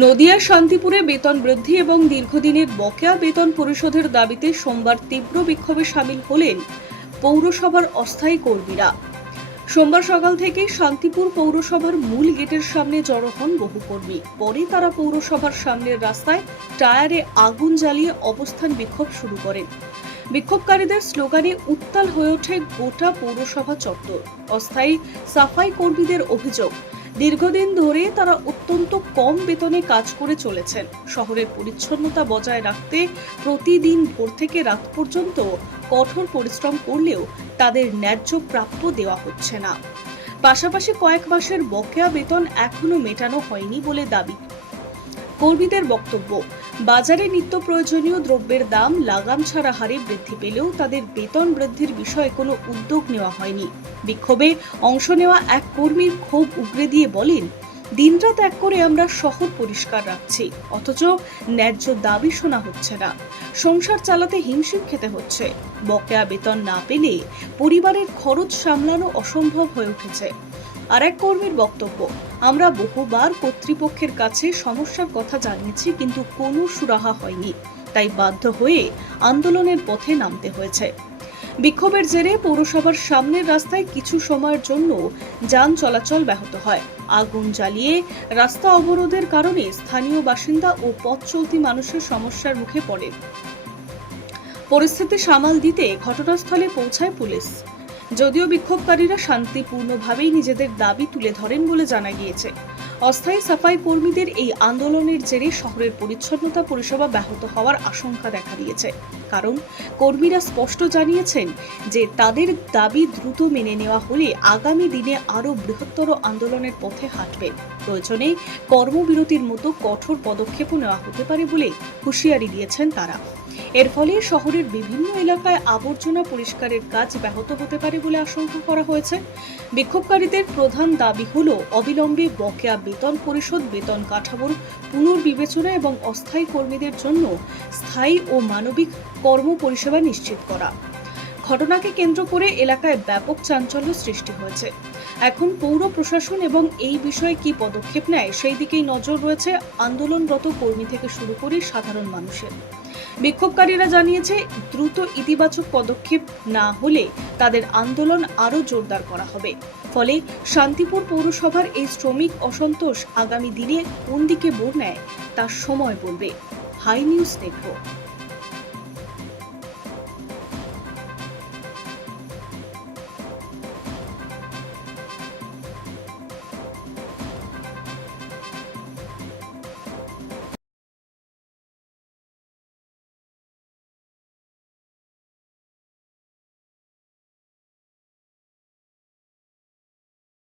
নদিয়ার শান্তিপুরে বেতন বৃদ্ধি এবং দীর্ঘদিনের বকেয়া বেতন পরিশোধের দাবিতে সোমবার তীব্র বিক্ষোভে সামিল হলেন পৌরসভার অস্থায়ী কর্মীরা। সোমবার সকাল থেকে শান্তিপুর পৌরসভার মূল গেটের সামনে জড়ো হন বহু কর্মী। পরে তারা পৌরসভার সামনের রাস্তায় টায়ারে আগুন জ্বালিয়ে অবস্থান বিক্ষোভ শুরু করেন। বিক্ষোভকারীদের স্লোগানে উত্তাল হয়ে ওঠে গোটা পৌরসভা চত্বর। অস্থায়ী সাফাই কর্মীদের অভিযোগ, দীর্ঘদিন ধরে তারা অত্যন্ত কম বেতনে কাজ করে চলেছেন। শহরের পরিচ্ছন্নতা বজায় রাখতে প্রতিদিন ভোর থেকে রাত পর্যন্ত কঠোর পরিশ্রম করলেও তাদের ন্যায্য প্রাপ্য দেওয়া হচ্ছে না। পাশাপাশি কয়েক মাসের বকেয়া বেতন এখনো মেটানো হয়নি বলে দাবি। কর্মীদের বক্তব্য, বাজারে নিত্য প্রয়োজনীয় দ্রব্যের দাম লাগাম ছাড়া হারে বৃদ্ধি পেলেও তাদের বেতন বৃদ্ধির বিষয়ে কোনো উদ্যোগ নেওয়া হয়নি। বিক্ষোভে অংশ নেওয়া এক কর্মীর ক্ষোভ উগরে দিয়ে বলেন, দিনরাত এক করে আমরা শহর পরিষ্কার রাখছি, অথচ ন্যায্য দাবি শোনা হচ্ছে না। সংসার চালাতে হিমশিম খেতে হচ্ছে। বকেয়া বেতন না পেলে পরিবারের খরচ সামলানো অসম্ভব হয়ে উঠেছে। আর এক কর্মীর বক্তব্য, আমরা বহুবার কর্তৃপক্ষের কাছে সমস্যার কথা জানিয়েছি, কিন্তু কোনো সুরাহা হয়নি, তাই বাধ্য হয়ে আন্দোলনের পথে নামতে হয়েছে। বিক্ষোভের জেরে পৌরসভার সামনের রাস্তায় কিছু সময়ের জন্য যান চলাচল ব্যাহত হয়। আগুন জ্বালিয়ে রাস্তা অবরোধের কারণে স্থানীয় বাসিন্দা ও পথ চলতি মানুষের সমস্যার মুখে পড়েন। পরিস্থিতি সামাল দিতে ঘটনাস্থলে পৌঁছায় পুলিশ। যদিও বিক্ষোভকারীরা শান্তিপূর্ণভাবেই নিজেদের দাবি তুলে ধরেন বলে জানা গিয়েছে। অস্থায়ী সাফাই কর্মীদের এই আন্দোলনের জেরে শহরের পরিচ্ছন্নতা পরিষেবা ব্যাহত হওয়ার আশঙ্কা দেখা দিয়েছে। কারণ কর্মীরা স্পষ্ট জানিয়েছেন যে তাদের দাবি দ্রুত মেনে নেওয়া হলে আগামী দিনে আরও বৃহত্তর আন্দোলনের পথে হাঁটবেন। প্রয়োজনে কর্মবিরতির মতো কঠোর পদক্ষেপও নেওয়া হতে পারে বলে হুঁশিয়ারি দিয়েছেন তারা। এর ফলে শহরের বিভিন্ন এলাকায় আবর্জনা পরিষ্কারের কাজ ব্যাহত হতে পারে বলে আশঙ্কা করা হয়েছে। বিক্ষোভকারীদের প্রধান দাবি হল অবিলম্বে বকেয়া বেতন পরিশোধ, বেতন কাঠামোর পুনর্বিবেচনা এবং অস্থায়ী কর্মীদের জন্য স্থায়ী ও মানবিক কর্ম পরিষেবা নিশ্চিত করা। ঘটনাকে কেন্দ্র করে এলাকায় ব্যাপক চাঞ্চল্য সৃষ্টি হয়েছে। এখন পৌর প্রশাসন এবং এই বিষয়ে কি পদক্ষেপ নেয় সেই দিকেই নজর রয়েছে আন্দোলনরত কর্মী থেকে শুরু করে সাধারণ মানুষের। বিক্ষোভকারীরা জানিয়েছে, দ্রুত ইতিবাচক পদক্ষেপ না হলে তাদের আন্দোলন আরও জোরদার করা হবে। ফলে শান্তিপুর পৌরসভার এই শ্রমিক অসন্তোষ আগামী দিনে কোন দিকে মোড় নেয় তা সময় বলবে। Hi news network.